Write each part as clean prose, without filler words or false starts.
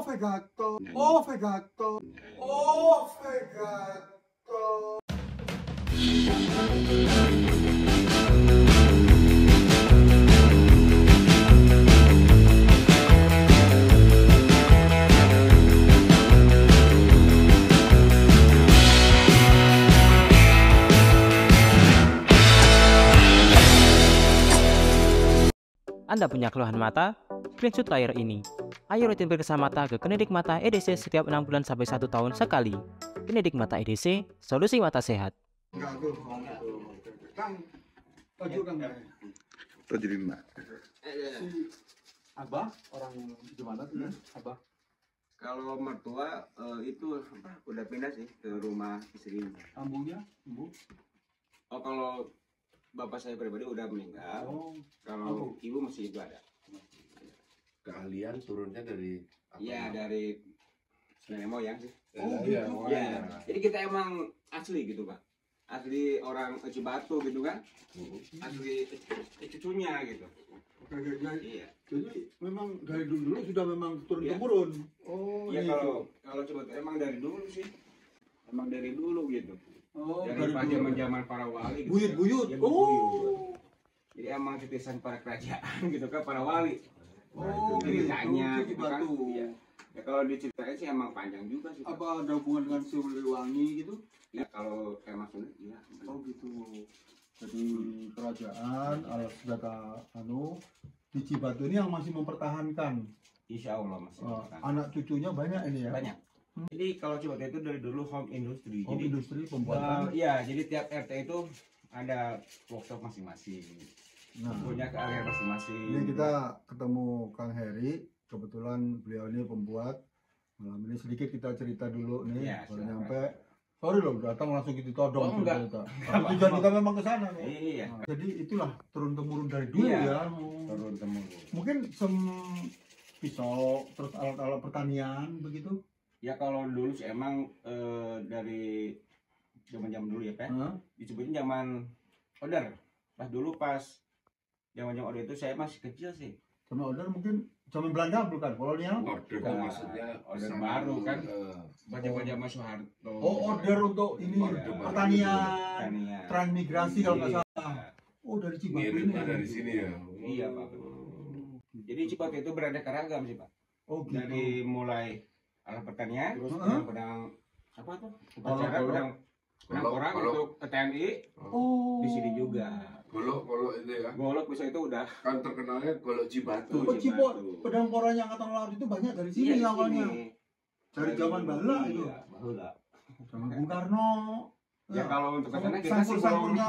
Oh Vegato, oh Vegato, oh Vegato. Anda punya keluhan mata? Screenshot layar ini. Ayo rutin periksa mata ke Klinik Mata EDC setiap 6 bulan sampai 1 tahun sekali. Klinik Mata EDC, solusi mata sehat. Enggak tuh, Kang, tajuk Kang. Tajuk lima. Si Abah orang gimana tuh kan? Abah. Kalau mertua itu udah pindah sih ke rumah istri. Kampungnya, Ibu. Oh kalau bapak saya pribadi udah meninggal. Oh, Kalau ibu masih juga ada. Keahlian turunnya dari apa? Iya dari nenek moyang sih. Oh, iya. gitu. Iya. Jadi kita emang asli gitu pak. Asli orang Cibatu gitu kan. Asli cucunya gitu. Oke, Iya. jadi memang dari dulu sudah memang turun Iya. temurun. Oh, Iya gitu. kalau Cibatu emang dari dulu sih. Emang dari dulu gitu. Oh, Dari pas dulu. zaman para wali gitu. Buyut-buyut. Ya, Oh. Jadi emang titisan para kerajaan gitu kan para wali. Oh, Ceritanya gitu, gitu kan. Cibatu. Iya. Ya kalau diceritain sih emang panjang juga sih. Pak. Apa ada hubungan dengan Siliwangi gitu? Ya kalau emang Sunda iya. Oh, gitu. Jadi kerajaan alat senjata di Cibatu ini yang masih mempertahankan. Insya Allah masih. Anak cucunya banyak ini ya. Banyak. Jadi kalau Cibatu itu dari dulu home industry. Home Jadi industri pembuatan. iya, jadi tiap RT itu ada workshop masing-masing. Nah, Punya keahlian masing-masing. ini kita ketemu Kang Heri. Kebetulan beliau ini pembuat. Malam ini sedikit kita cerita dulu nih. Iya, Baru silakan. nyampe. Sorry loh, datang langsung gitu todong. Oh, enggak. Cerita. Tujuan kita memang ke sana nih. Iya. Nah, jadi itulah turun temurun dari dulu Iya. ya. Turun temurun. Mungkin pisau, terus alat-alat pertanian begitu. Ya kalau dulu sih emang dari zaman-zaman dulu ya, Pak. Hah? Disebutnya zaman order. Pas zaman-zaman order itu saya masih kecil sih. Sama order mungkin zaman Belanda bukan kolonial. Order Bukan. maksudnya Order sama, baru kan. eh, Baca-baca Mas Soeharto. Oh, order untuk ini Order baru. pertanian, Pertanian. transmigrasi kalau nggak Iya. salah. Oh, dari Cibatu ini. ngirimnya dari sini ya. Iya, Pak. Jadi Cibatu itu beraneka ragam sih, Pak. Oh, gitu. Dari mulai alat pertanian, terus Heeh. pedang apa tuh? Golok, Upacara golok. pedang orang Golok. untuk ke TNI Oh. di sini juga. Golok itu ya. Golok bisa itu udah Kan terkenalnya golok Cibatu. Oh, Cibot. Cibatu. Pedang poranya angkatan laut itu banyak dari sini Iya, di awalnya. sini. Dari zaman Bala itu. Iya, Bala. Zaman Bung Karno. Ya kalau untuk kesana kita sih belum Sangkur-sangkurnya.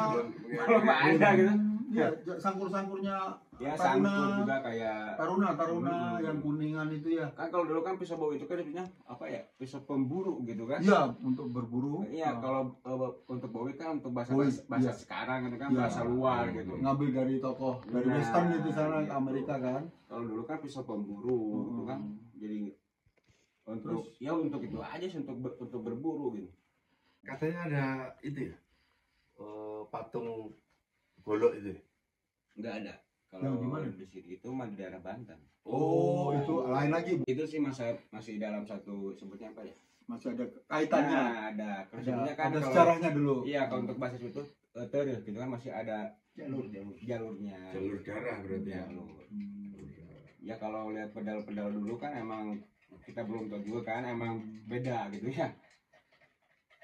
belum ada gitu. Iya, sangkur-sangkurnya Ya Taruna. sangkur juga kayak Taruna yang kuningan itu ya. kan kalau dulu kan pisau bau itu kan disebutnya apa ya? Pisau pemburu gitu kan. Iya, untuk berburu. Iya, Nah, kalau untuk Bowie kan untuk bahasa Bowie, bahasa iya. sekarang gitu kan, Iya. bahasa luar gitu. ngambil dari tokoh dari Nah, Western itu sana ke Amerika kan. Kalau dulu kan pisau pemburu gitu kan. Jadi untuk ya untuk itu aja sih untuk berburu gitu. Katanya ada itu ya. Patung golok itu. Enggak ada. Yang Kalau di mana? di sini itu mah di daerah Banten. Oh, itu lain lagi, Itu sih masih dalam satu sebutnya apa ya? masih ada kaitannya. Nah, ada. Kalau sebutnya kan ada kalau- sejarahnya dulu. Iya, kalau untuk bahasa itu terus gitu kan masih ada jalurnya. Jalur darah berarti ya. Jalur. Ya kalau lihat pedal-pedal dulu kan emang kita belum tahu juga kan emang beda gitu ya.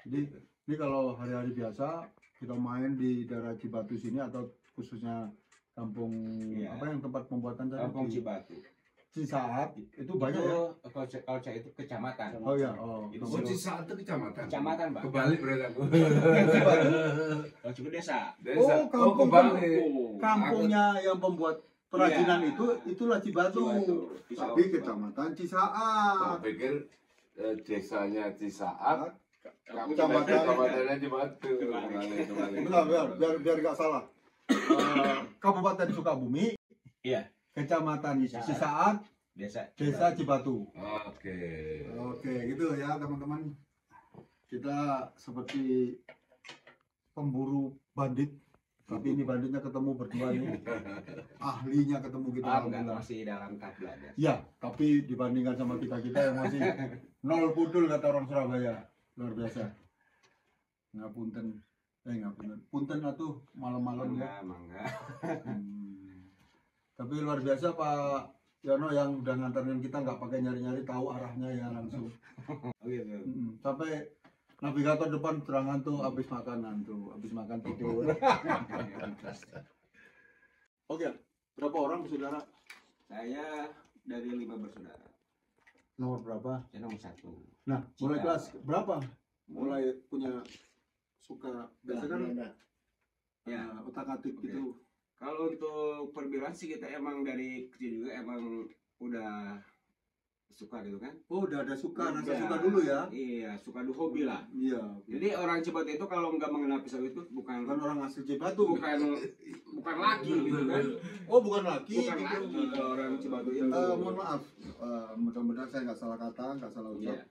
Jadi ini kalau hari-hari biasa kita main di daerah Cibatu sini atau khususnya kampung Iya. apa yang tempat pembuatan tadi Kampung di Cibatu. Cisaat itu banyak Itu ya. kalau saya itu kecamatan. Oh ya, oh. Itu Oh, Cisaat itu kecamatan. Kecamatan, Pak. Kebalik berarti aku. Kalau Cibatu desa. Desa. Oh, kampung kebalik. Kampungnya yang pembuat kerajinan Iya. itulah Cibatu. Tapi kecamatan Cisaat. Tak pikir desanya Cisaat, Kecamatan Cibatu. Kebalik. Bentar, biar nggak salah. Kabupaten Sukabumi, Iya, Kecamatan Cisaat, desa. Desa Cibatu. Oke. Oke, gitu ya teman-teman. Kita seperti pemburu bandit Tapi ini banditnya ketemu berdua nih. Ahlinya ketemu kita. Enggak, Alhamdulillah. masih dalam tahap belajar. Ya, tapi dibandingkan sama kita yang masih nol pudul kata orang Surabaya. Luar biasa. Ngapunten. Ngapunten. Punten atuh malam-malam ya. Mangga. Tapi luar biasa Pak Yono yang udah nganterin kita nggak pakai nyari-nyari, tahu arahnya ya langsung. Oh gitu. Sampai navigator depan terangan tuh habis makanan tuh, habis makan tidur. Oke, berapa orang bersaudara? Saya dari 5 bersaudara. Nomor berapa? Saya nomor 1. Nah, mulai Cika. kelas berapa? Mulai punya suka biasa kan Ya. otak-atik Oke. gitu. Kalau untuk perbilan sih kita emang dari kecil juga emang udah suka gitu kan. Oh, udah ada suka, rasa Udah. suka dulu ya? Iya, suka dulu hobi lah. Iya. Jadi orang Cibatu itu kalau nggak mengenal pisau itu bukan Bukan orang asli Cibatu. bukan laki gitu kan. Oh, bukan lagi. Bukan laki kalau orang Cibatu itu. Mohon maaf, mudah-mudahan saya nggak salah kata, nggak salah ucap. Iya.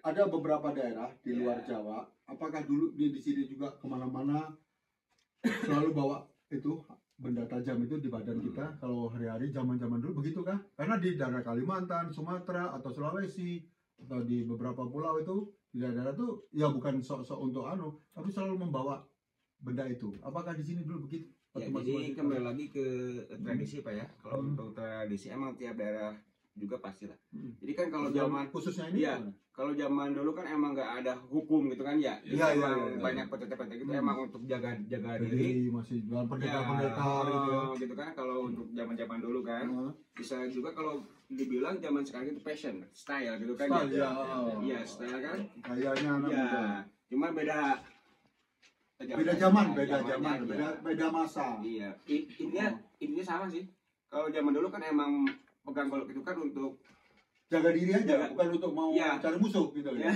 Ada beberapa daerah di Iya. luar Jawa. Apakah dulu di sini juga kemana-mana selalu bawa itu benda tajam itu di badan kita? Kalau hari-hari zaman-zaman dulu begitu kah? Karena di daerah Kalimantan, Sumatera atau Sulawesi atau di beberapa pulau itu di daerah itu ya bukan sok-sok untuk tapi selalu membawa benda itu. Apakah di sini dulu begitu? Ya, Waktu jadi masih- kembali lagi ke tradisi Pak ya. Kalau Hmm. untuk tradisi emang tiap daerah juga pasti lah. Hmm. Jadi kan kalau zaman khususnya ini Iya. gimana? kalau zaman dulu kan emang nggak ada hukum gitu kan ya. Iya, iya, Emang iya. banyak petet-petet gitu Hmm. emang untuk jaga diri. Jadi masih dalam Ya, pendekar-pendekar gitu ya. gitu kan kalau untuk zaman-zaman dulu kan. Heeh. Bisa juga kalau dibilang zaman sekarang itu fashion, style gitu kan. Style, ya. ya. Iya, style kan. Kayaknya anak Iya. muda. Cuma beda Beda zaman, beda zamannya zaman, aja. beda masa. Iya, intinya sama sih. Kalau zaman dulu kan emang pegang golok itu kan untuk Jaga diri aja, Jaga. bukan untuk mau Iya. cari musuh gitu ya. ya,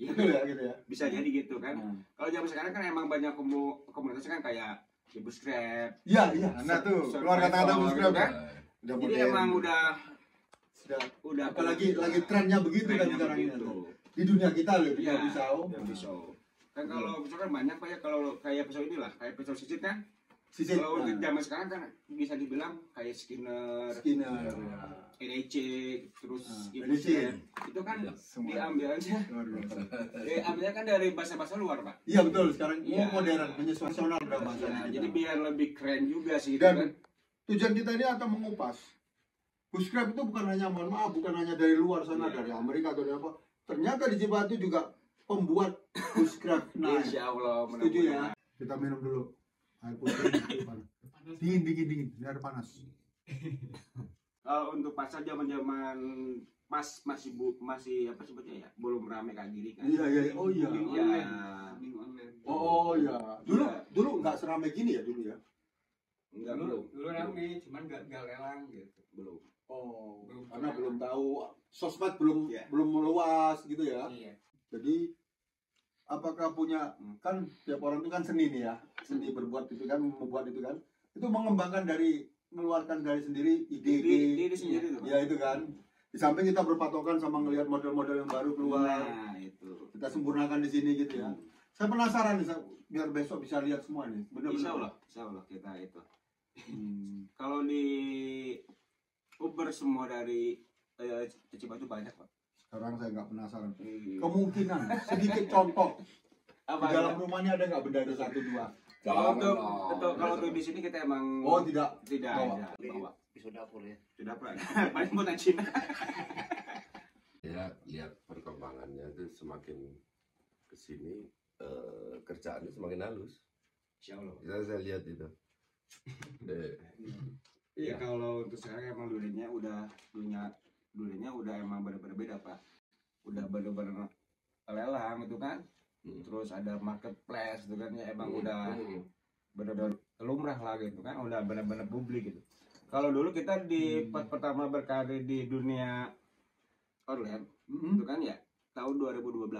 ya, Betul ya gitu ya. bisa jadi gitu kan. Nah. Kalau zaman sekarang kan emang banyak komunitas kan kayak ibu scrap. Iya, iya. Nah tuh, keluar kata-kata Survival musuh gitu kan. kan. Udah Jadi modern. emang udah apalagi lagi trennya begitu kan trennya sekarang ini. begitu. Di dunia kita loh, di Iya, pisau. yang pisau. Kan kalau pisau kan banyak Pak ya, kalau kayak pisau inilah, kayak pisau sisir kan. Sisir. Kalau di Nah, zaman sekarang kan bisa dibilang kayak Skinner, Skinner. EDC, terus Ah, ibu EDC. scrap. Itu kan Semua. diambil aja. Luar biasa. Ambilnya kan dari bahasa-bahasa luar Pak. Iya betul, sekarang Iya. modern, menyesuaikan udah bahasanya Ya, kita. jadi biar lebih keren juga sih. Dan itu kan. tujuan kita ini akan mengupas. Bushcraft itu bukan hanya, mohon maaf, bukan hanya dari luar sana, Iya. dari Amerika atau dari apa. Ternyata di Cibatu juga pembuat bushcraft. Nah, Insya Allah setuju ya. mudah-mudahan. Kita minum dulu. Air putih panas. Dingin, ini air panas. Kalau untuk pasar zaman-zaman pas masih apa sebutnya ya, belum rame kayak gini kan. Iya, iya, oh iya. Iya. Oh iya. Dulu Iya. dulu nggak seramai gini ya dulu ya. Enggak dulu belum. dulu rame cuman gak lelang gitu. Belum. Oh, Belum. karena belum tahu sosmed belum Iya. belum meluas gitu ya. Iya. Jadi apakah punya kan tiap orang itu kan seni nih ya, seni berbuat itu kan, membuat itu kan, itu mengembangkan dari mengeluarkan dari sendiri ide-ide, Diri sendiri tuh. Pak. ya itu kan. Di samping kita berpatokan sama ngelihat model-model yang baru keluar, Nah, itu. kita sempurnakan di sini gitu ya. Saya penasaran nih, biar besok bisa lihat semua nih, benar-benar. Insya Allah kita itu. Hmm. Kalau di Uber semua dari Cibatu banyak Pak. Sekarang saya nggak penasaran. Iya. Kemungkinan sedikit contoh Apa di dalam rumahnya ada nggak benda itu satu dua? Kalau Jangan untuk dong. kalau untuk di sini kita emang Oh tidak. tidak Bawa. ada bawa. Pisau dapur ya. Sudah pernah. Paling buatan Cina. Ya lihat perkembangannya itu semakin kesini kerjaannya semakin halus. Insya Allah. Saya lihat itu. Iya kalau untuk sekarang emang dulunya udah emang benar-benar beda Pak. Udah benar-benar lelang gitu kan. Terus ada marketplace gitu kan ya emang udah benar-benar lumrah lah gitu kan, udah benar-benar publik gitu. Kalau dulu kita di pas pertama berkarir di dunia online itu kan ya tahun 2012.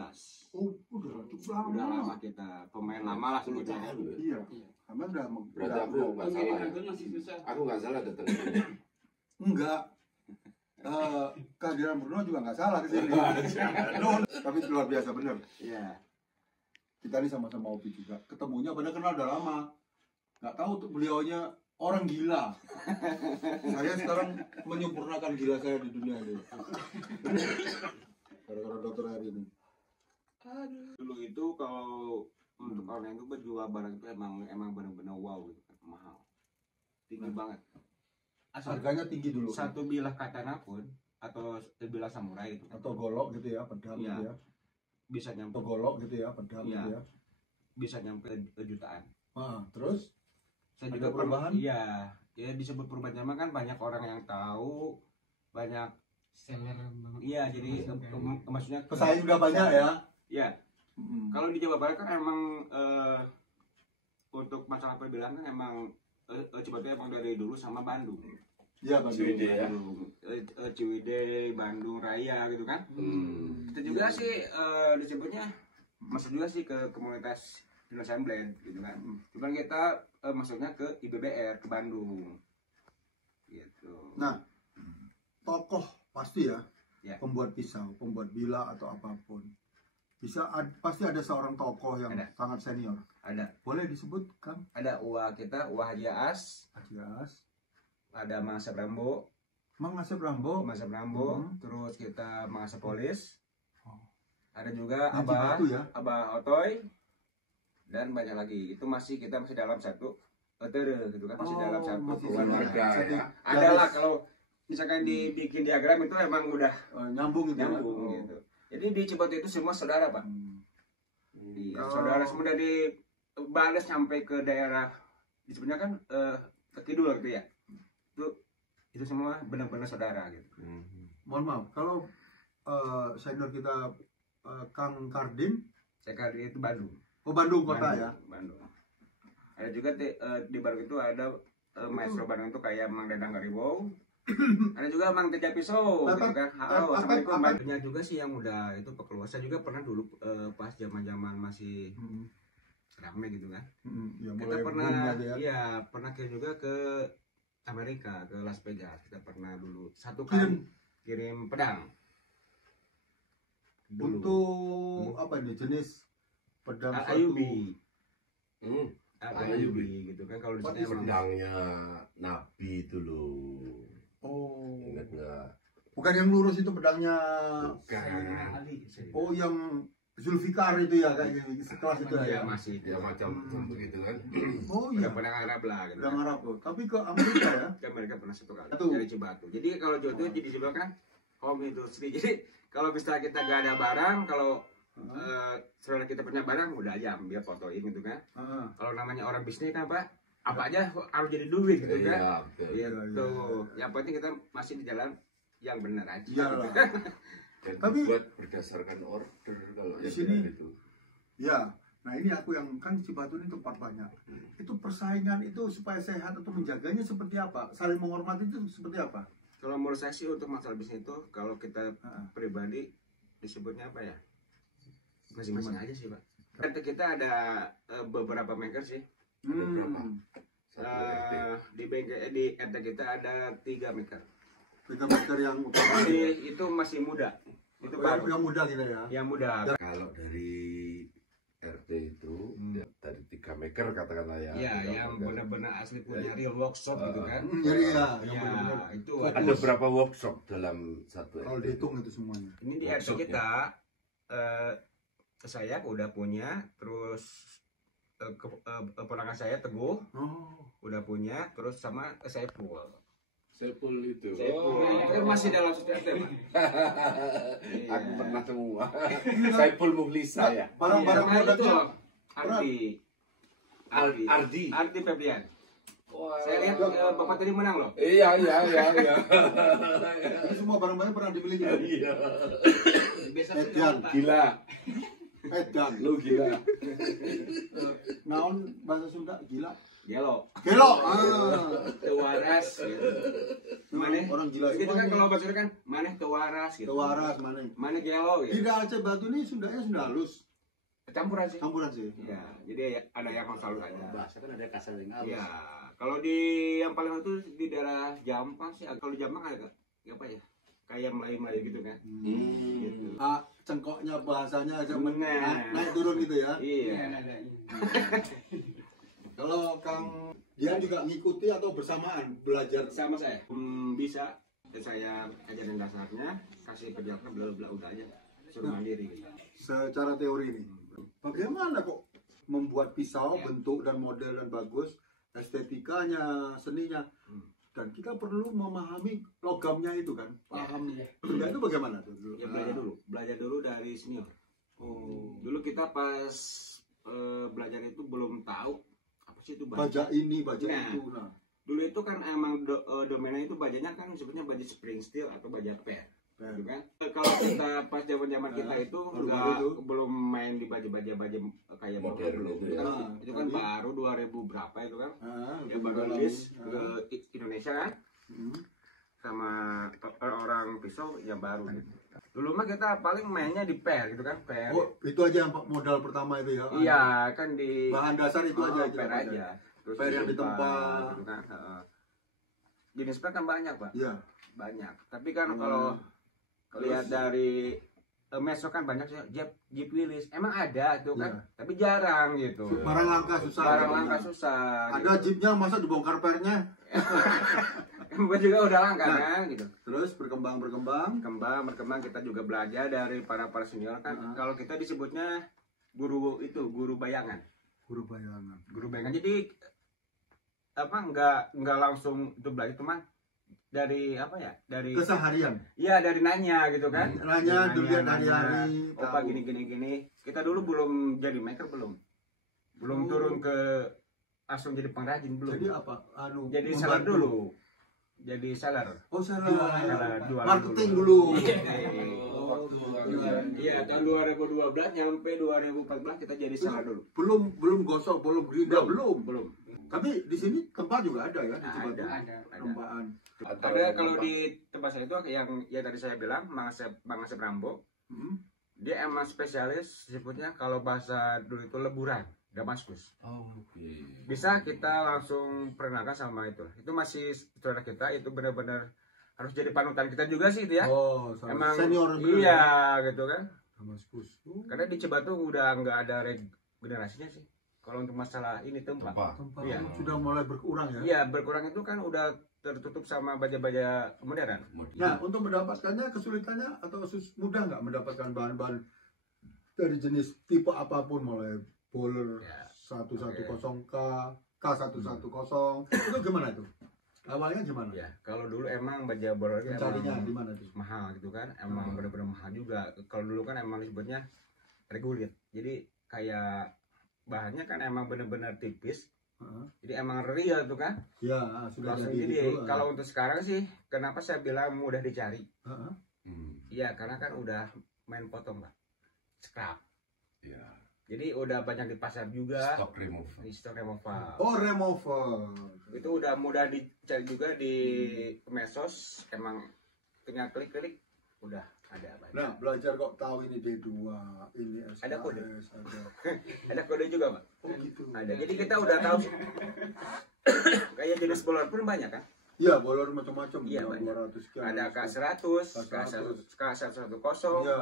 Oh udah lama. Udah lama kita pemain lama lah 10 sebutnya. tahun ya? Iya. Karena udah Berarti aku nggak salah ya? Itu masih susah. Aku nggak salah datang ke sini. enggak. Kehadiran Bruno juga nggak salah ke sini. No, tapi luar biasa bener. Iya. Kita ini sama-sama hobi juga. Ketemunya padahal kenal udah lama. nggak tahu tuh beliaunya orang gila. Saya sekarang menyempurnakan gila saya di dunia ini. Gara-gara dokter hari ini. Dulu itu kalau untuk online itu berjual barang itu emang benar-benar wow gitu kan, mahal, tinggi banget. Harganya tinggi dulu. Satu bilah katana pun atau bilah samurai itu Atau golok gitu ya, pedang Iya. gitu ya. bisa nyampe Atau golok gitu ya, pedang Iya. gitu ya. bisa nyampe jutaan. Terus Saya Ada juga perubahan? Iya, ya disebut perubahan zaman kan banyak orang yang tahu, banyak Seller banget. iya jadi maksudnya pesaing udah banyak ya. ya kalau di Jawa Barat kan emang untuk masalah perbilangan emang Cibodas emang dari dulu sama Bandung. Iya, Bandung. Ciwidey ya. Ciwidey, Bandung Raya gitu kan. Itu juga sih disebutnya masuk juga sih ke komunitas Indonesian Blend gitu kan. Cuman kita masuknya ke IPBR ke Bandung. Gitu. Nah, tokoh pasti ya, Ya. pembuat pisau, pembuat bila atau apapun. Pasti ada seorang tokoh yang Ada. sangat senior. Ada Boleh disebut Kang Uwa kita, Uwa Haji As, Ajias, ada Mang Asep Rambo, Mang Asep Rambo, Mang Asep Rambo, Mhm. terus kita Mang Asep Polis. Oh. Ada juga yang Abah Cibatu ya. Abah Otoy dan banyak lagi. Itu kita masih dalam satu tere gitu kan, masih dalam satu masih keluarga. satu ya. Ada lah kalau misalkan dibikin diagram itu emang udah Nyambung gitu ya. nyambung gitu. Jadi di Cibatu itu semua saudara, Pak. Iya, Oh. saudara semua dari Bales sampai ke daerah disebutnya kan ke kidul gitu ya. Itu semua benar-benar saudara gitu. Mohon maaf, kalau senior kita Kang Kardin, Saya kali itu Bandung. Bandung kota ya. Bandung. Ada juga di Bandung itu ada maestro Bandung itu kayak Mang Dadang Garibow. Ada juga Mang Teja Pisau gitu kan. Halo, assalamualaikum. Banyak juga sih yang udah itu pekeluar. Saya juga pernah dulu pas zaman-zaman masih ramai gitu kan. Ya, Kita mulai pernah boom gitu ya. iya, pernah juga ke Amerika, ke Las Vegas. Kita pernah dulu satu kali kirim pedang. Dulu. Untuk apa ini jenis pedang IUB. IUB. IUB gitu kan kalau di sini emang Pedangnya Nabi itu loh. Oh, Ingat nggak? bukan yang lurus itu pedangnya. Bukan. Oh, yang Zulfikar itu ya kayak sekelas itu Iya ya. masih Ya macam begitu kan. Oh iya, pedang Arab lah gitu. pedang Arab tuh. Tapi ke Amerika ya. Kan mereka pernah satu kali Satu. dari Cibatu. Jadi kalau Jawa itu jadi Cibatu kan home industry. Jadi kalau misalnya kita gak ada barang, kalau saudara kita punya barang udah aja ambil fotoin gitu kan. Kalau namanya orang bisnis kan Pak, apa aja harus jadi duit gitu kan. Iya, betul. Gitu. Yang penting kita masih di jalan yang benar aja. Iyalah. Dan Tapi- buat berdasarkan order kalau Di yang sini- benar itu. Ya. Nah ini aku yang kan Cibatu ini tempat banyak. Itu persaingan itu supaya sehat atau menjaganya seperti apa? Saling menghormati itu seperti apa? Kalau menurut saya sih untuk masalah bisnis itu kalau kita pribadi disebutnya apa ya? Masing-masing aja sih Pak. Kata kita ada beberapa maker sih. Berapa? Satu RT. Di bengkel di RT kita ada 3 maker. 3 meter yang utama. Itu masih muda. Itu baru. Yang muda gitu ya. Yang muda. Kalau dari RT itu ya, dari 3 maker katakanlah ya. Iya, 3 yang maker. benar-benar asli punya real workshop gitu kan. Jadi ya, yang Ya, benar-benar itu Ada berapa workshop dalam satu kalau RT? dihitung itu semuanya. ini di RT Workshop, kita saya udah punya, terus keponakan saya Teguh Oh. udah punya, terus sama saya Pul. Sepul itu. Itu kan masih dalam satu RT Pak. Aku pernah semua. Saipul Muhlisa ya. Barang-barang Iya, itu produknya loh, Ardi Febrian. Saya lihat Bapak tadi menang loh. Iya. itu semua barang-barang pernah dimiliki. Iya. Biasa Edan. Gila. Edan. Lu gila. Naon bahasa Sunda gila. Gelo. Gelo. Tewaras gitu. Maneh Orang gila gitu semua kan nih. kalau bahasa Sunda kan maneh tewaras gitu. Waras mana? Maneh gelo gitu. Tidak Aceh Batu ini Sundanya Sunda halus, Campuran sih. campuran sih. Iya, jadi ada yang halus aja. bahasa kan ada kasar yang halus. Iya, kalau di yang paling halus itu di daerah Jampang sih. Kalau di Jampang ada apa ya? Kayak Melayu-Melayu gitu kan. Gitu. Cengkoknya bahasanya aja Bener. naik turun gitu ya. Iya. ada. Kalau Kang dia juga ngikuti atau bersamaan belajar? Sama saya bisa saya ajarin dasarnya, kasih penjelasan bla bla udah aja suruh mandiri gitu. Secara teori ini, bagaimana kok membuat pisau bentuk dan model dan bagus, estetikanya, seninya, dan kita perlu memahami logamnya itu kan, paham benda itu bagaimana tuh dulu? Ya belajar dulu dari senior. Oh. Dulu kita pas belajar itu belum tahu apa sih itu Baja ini, baja Nah. itu. Nah, Dulu itu kan emang domainnya itu bajanya kan sebutnya baja spring steel atau baja per. Gitu kan? Kalau kita pas zaman kita itu baru-baru belum main di baja-baja kayak Modern belum. itu ya. Itu kan baru 2000 berapa itu kan? Ya itu baru lalu. rilis ke Indonesia kan? Hmm. Sama orang pisau ya baru gitu. Dulu mah kita paling mainnya di per gitu kan? Per. Oh, itu aja yang modal pertama itu ya? Iya, kan di Bahan dasar itu aja. per kita aja. Terus Per yang ditempa, ditempa. gitu kan. Jenis per kan banyak, Pak. Iya. Banyak. Tapi kan kalau lihat dari meso kan banyak sih Jeep Willys. Emang ada tuh kan, Iya. tapi jarang gitu. Barang langka susah. Barang langka susah. Ada jeepnya masa dibongkar pernya? Gue juga udah langka Nah. kan gitu. Terus berkembang. Berkembang kita juga belajar dari para senior kan. Kalau kita disebutnya guru bayangan. Guru bayangan. Guru bayangan. Jadi apa nggak langsung itu belajar teman dari apa ya? Dari Keseharian. iya dari nanya gitu kan. Nanya dilihat hari-hari. Opa tahu. gini. Kita dulu belum jadi maker belum turun ke langsung jadi pengrajin belum. Jadi apa? Jadi membantu. seller dulu. Jadi seller. Oh, salah. Jualan Marketing dulu. Iya, tahun 2012 nyampe 2014 kita jadi seller dulu. Belum gosok, belum gerinda, belum. Belum. Tapi di sini tempat juga ada ya, di Cibatu. Ada. Tempaan. Ada kalau di tempat saya itu yang tadi saya bilang Bang Asep Rambo. Hmm. Dia emang spesialis sebutnya kalau bahasa dulu itu leburan, Damaskus. Oh, oke. Bisa kita langsung perkenalkan sama itu. Itu masih saudara kita, itu benar-benar harus jadi panutan kita juga sih itu ya. Oh, Emang senior bener. iya gitu kan. Damaskus. Karena di Cibatu udah nggak ada regenerasinya sih. Kalau untuk masalah ini tempat. Tempat Iya. sudah mulai berkurang ya. Iya, berkurang itu kan udah tertutup sama baja-baja modern. Nah, untuk mendapatkannya kesulitannya atau mudah nggak mendapatkan bahan-bahan dari jenis tipe apapun, mulai bowler Ya, 110K, K110, itu gimana tuh? Awalnya gimana? Ya, kalau dulu emang baja borolnya Mencarinya di mana tuh? mahal gitu kan, emang bener-bener mahal juga. Kalau dulu kan emang disebutnya regulit, jadi kayak bahannya kan emang bener-bener tipis, jadi emang real tuh kan. Ya, sudah Langsung jadi jadi gitu. kalau untuk sekarang sih, kenapa saya bilang mudah dicari? Heeh. Iya, karena kan udah main potong Pak, scrap. Ya. Jadi udah banyak di pasar juga. Stock remove. Di stok removal. Oh, remover. Itu udah mudah dicari juga di medsos, emang tinggal klik-klik udah ada banyak. Nah, belajar kok tahu ini D2, ini SKS, Ada kode. ada. Ada kode juga Pak. Oh, gitu. Ada. Jadi kita udah tahu kayak jenis bola pun banyak kan. Iya, bolor macam-macam. Iya, yang banyak. 200 sekian. Ada K100, K110, Iya.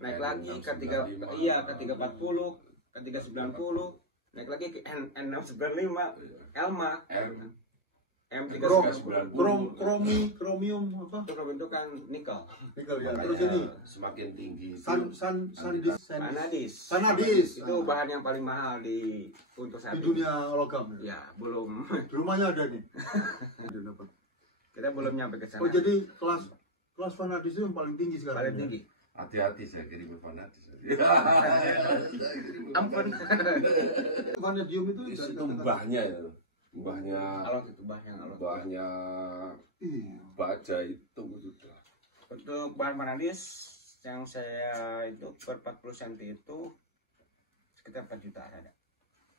naik lagi ke 340, ke 390, naik lagi ke N695, Elma, M390. Kromium apa? Itu pembentukan nikel. Nikel ya. Makanya Terus ini semakin tinggi itu Vanadis. Vanadis. Itu bahan yang paling mahal untuk saat di ini. dunia logam. Ya, belum. Di rumahnya ada nih. Kita belum nyampe ke sana. Oh, jadi kelas Vanadis itu yang paling tinggi sekarang. Paling tinggi. hati-hati saya kirim ke Fanatis. Ampun. Vanadium itu dari Itu kata-kata- mbahnya itu. Mbahnya Alot itu bahan alot. mbahnya Iya. baja itu sudah. Untuk bahan vanadis yang saya itu per 40 cm itu sekitar 4 juta ada.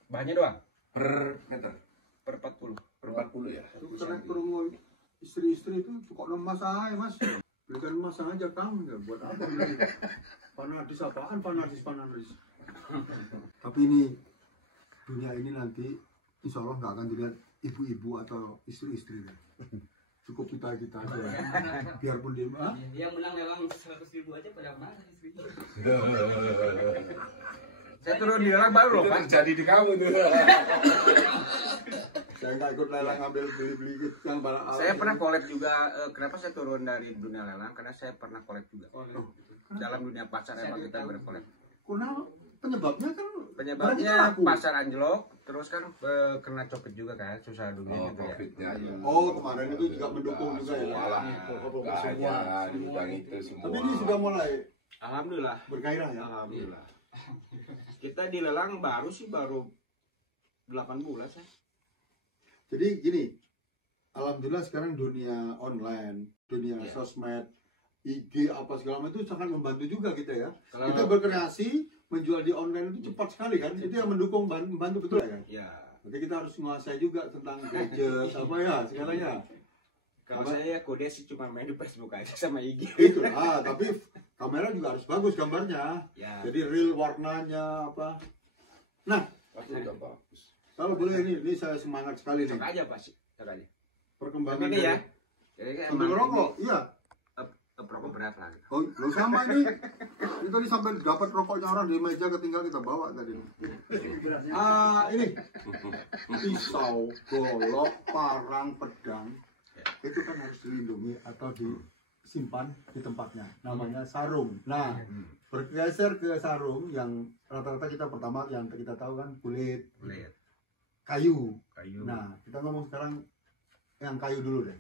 Bahannya doang Per meter. per 40. Per 40 ya. Itu kena kerungu istri-istri itu cukup emas aja, Mas. Belikan emas aja, Kang. Ya, buat apa beli? Vanadis apaan? Vanadis. Tapi ini dunia ini nanti insya Allah nggak akan dilihat ibu-ibu atau istri-istri ya. Cukup kita aja. Biarpun dia Yang menang lelang 100.000 aja pada mana istrinya? Saya turun di lelang baru loh, Itu Pak. terjadi di kamu tuh. Saya nggak ikut lelang ngambil beli-beli yang balak. Saya pernah collect juga. Kenapa saya turun dari dunia lelang? Karena saya pernah collect juga. Dalam dunia pasar emang kita berkolek. Kenapa? Penyebabnya kan Penyebabnya pasar anjlok, terus kan kena copet juga kan, susah dunia gitu ya. Covid-nya ya. Oh, kemarin itu juga mendukung juga ya. Semua lah. Nggak Semua. hanya di bidang itu semua. Tapi ini sudah mulai Alhamdulillah. bergairah ya. Alhamdulillah. Kita di lelang baru 8 bulan saya. Jadi gini, alhamdulillah sekarang dunia online, dunia sosmed, IG apa segala macam itu sangat membantu juga kita ya. Kita berkreasi, menjual di online itu cepat sekali kan. Itu yang mendukung, membantu betul ya. Ya. Jadi kita harus menguasai juga tentang gadget apa ya segalanya. Kalau saya kode sih cuma main di Facebook aja sama IG. Itu tapi kamera juga harus bagus gambarnya. Ya. Jadi real warnanya apa. Nah, Pasti udah bagus. kalau boleh ini saya semangat sekali nih. Cek aja Pak sih, cek aja. Perkembangan Tapi ini ya. Jadi sambil rokok, iya. Rokok berat lah. Oh, lo sama ini. Ini tadi sampai dapat rokoknya orang di meja ketinggal kita bawa tadi. Ini pisau, golok, parang, pedang itu kan harus dilindungi atau disimpan di tempatnya. Namanya sarung. Nah, bergeser ke sarung yang rata-rata kita pertama yang kita tahu kan kulit, kayu. Nah, kita ngomong sekarang yang kayu dulu deh.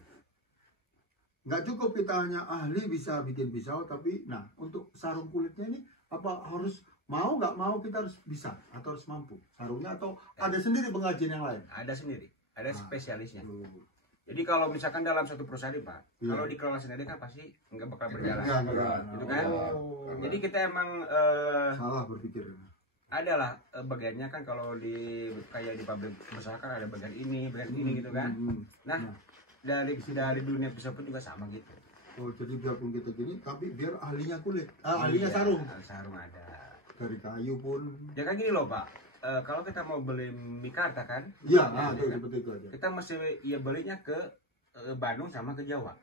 Nggak cukup kita hanya ahli bisa bikin pisau, tapi nah untuk sarung kulitnya ini apa harus mau nggak mau kita harus bisa atau harus mampu sarungnya atau ada sendiri pengajian yang lain? Ada sendiri, ada spesialisnya. Jadi kalau misalkan dalam satu perusahaan Pak, kalau dikelola sendiri kan pasti nggak bakal berjalan, gitu kan? Jadi kita emang salah berpikir. Adalah bagiannya kan kalau di kayak di pabrik besar kan ada bagian ini gitu kan. Nah, dari dunia pisau pun juga sama gitu. Oh, jadi biarpun kita gini, tapi biar ahlinya kulit, ahlinya sarung. Sarung ada. Dari kayu pun. Ya kan gini loh Pak, kalau kita mau beli mikarta kan? Iya, itu seperti itu aja. Kita mesti belinya ke Bandung sama ke Jawa.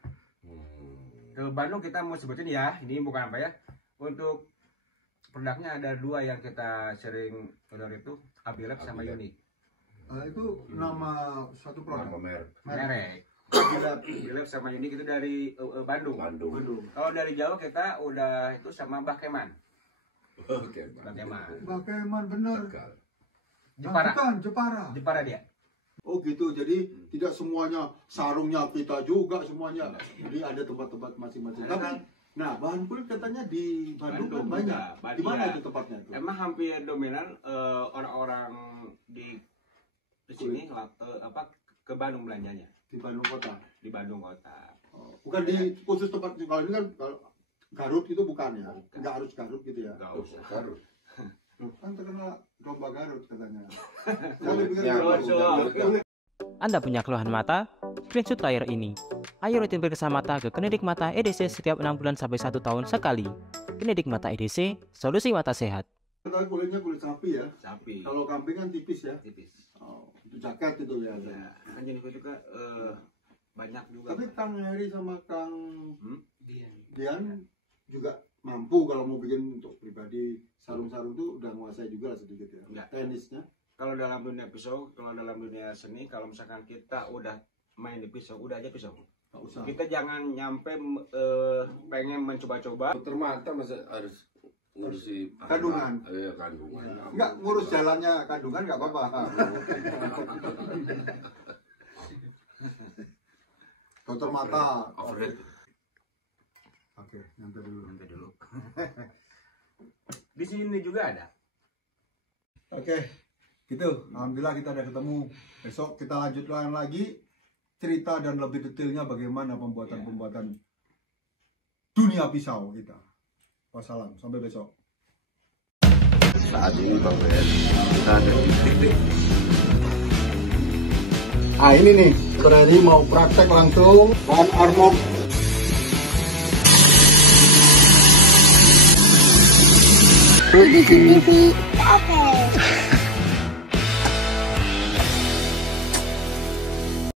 Ke Bandung kita mau sebutin ya, ini bukan apa ya. Untuk produknya ada 2 yang kita sering order itu, Abilab sama Uni. Itu nama satu produk. Nama Merek. Abilab sama Uni itu dari Bandung. Bandung. Kalau dari Jawa kita udah itu sama Bakeman. Oke. Bakeman bener. Jepara. Jepara dia. Oh gitu, jadi tidak semuanya sarungnya kita juga semuanya. Jadi ada tempat-tempat masing-masing. Tapi, nah bahan kulit katanya di Bandung kan banyak. Di mana itu tempatnya itu? Emang hampir dominan orang-orang di sini ke Bandung belanjanya. Di Bandung kota. Di Bandung kota. Oh, bukan di khusus tempat kalau ini kan Garut itu bukan ya? Nggak harus Garut gitu ya? Nggak usah. Garut. Kan terkenal domba Garut katanya. Anda punya keluhan mata? Screenshot layar ini. Ayo rutin periksa mata ke Klinik Mata EDC setiap 6 bulan sampai 1 tahun sekali. Klinik Mata EDC, solusi mata sehat. Kita kulitnya kulit sapi ya? Sapi. Kalau kambing kan tipis ya? Tipis. Oh, itu jaket itu ya? Ya, kan jenis juga banyak juga. Tapi Kang Heri sama Kang Dian juga mampu kalau mau bikin untuk pribadi sarung-sarung tuh udah menguasai juga lah sedikit ya. Enggak. Teknisnya. Kalau dalam dunia pisau, kalau dalam dunia seni, kalau misalkan kita udah main di pisau, udah aja pisau. Nggak usah. Kita jangan nyampe pengen mencoba-coba. Dokter mata masa harus ngurusi Kandungan. Iya, kandungan. Enggak ngurus jalannya kandungan nggak apa-apa. Dokter mata. Overhead. Oke, nanti dulu. Di sini juga ada. Oke, gitu. Alhamdulillah kita udah ketemu. Besok kita lanjutkan lagi cerita dan lebih detailnya bagaimana pembuatan dunia pisau kita. Wassalam, sampai besok. Saat ini Bang Ben, kita ada di titik. Ini nih, berani mau praktek langsung bahan armor. Di sini sih, oke.